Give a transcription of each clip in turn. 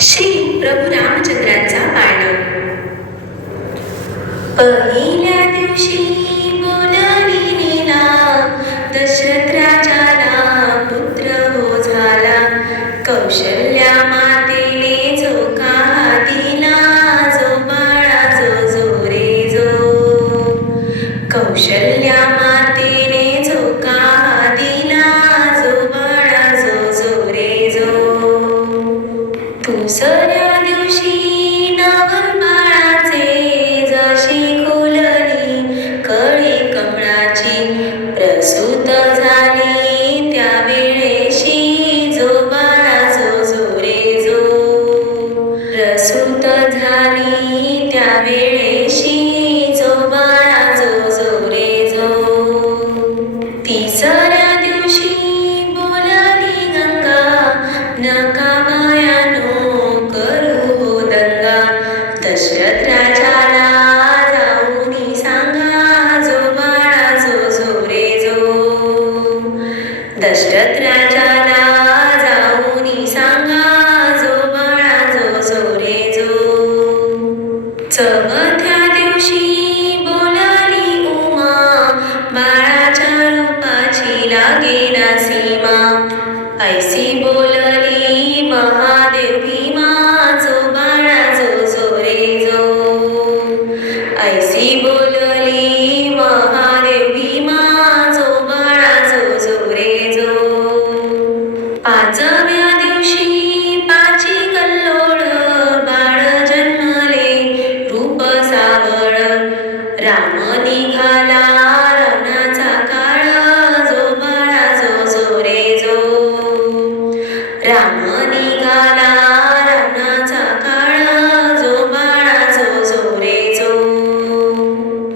श्री प्रभू रामचंद्रांचा पाळणा पहिल्या दिवशी बोलविले दशरथ राजाला पुत्र हो झाला. कौशल्या Ay si volarí.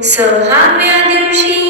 सहाव्या दिवशी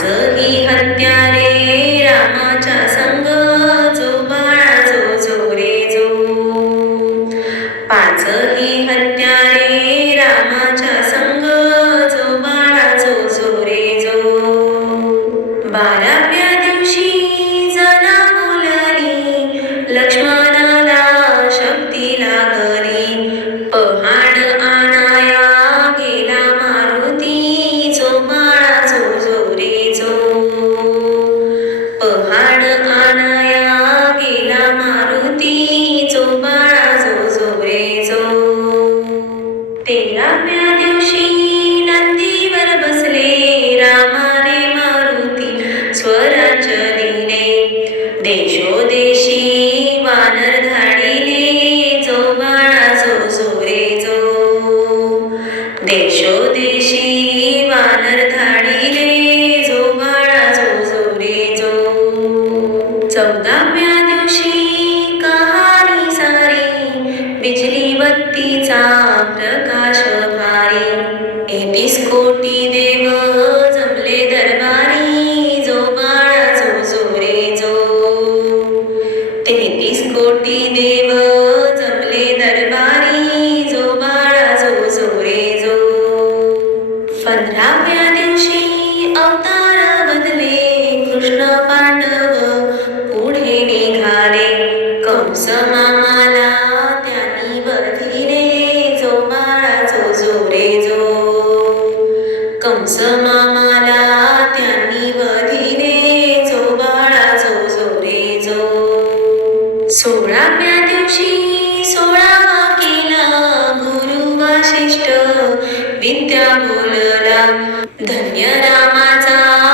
저기 한별 देशो देशी धाडीने जो बाळाचो सोरे जो. देशोदेशी वानर धाडीने जो बाळाचो सोरे दिवशी कहाणी सारी बिजली बत्तीचा पंधराव्या दिवशी अवतार बदले कृष्ण पांडव पुढे निघाले. कंस मामाला त्यांनी बधिरे जो बाळा जो जो रे जो कंस मामाला त्यांनी बधिले जो बाळा जो जो रे जो सोळाव्या दिवशी सोळावा केला गुरु वाशिष्ठ. विद्या बोलला. धन्य रामाचा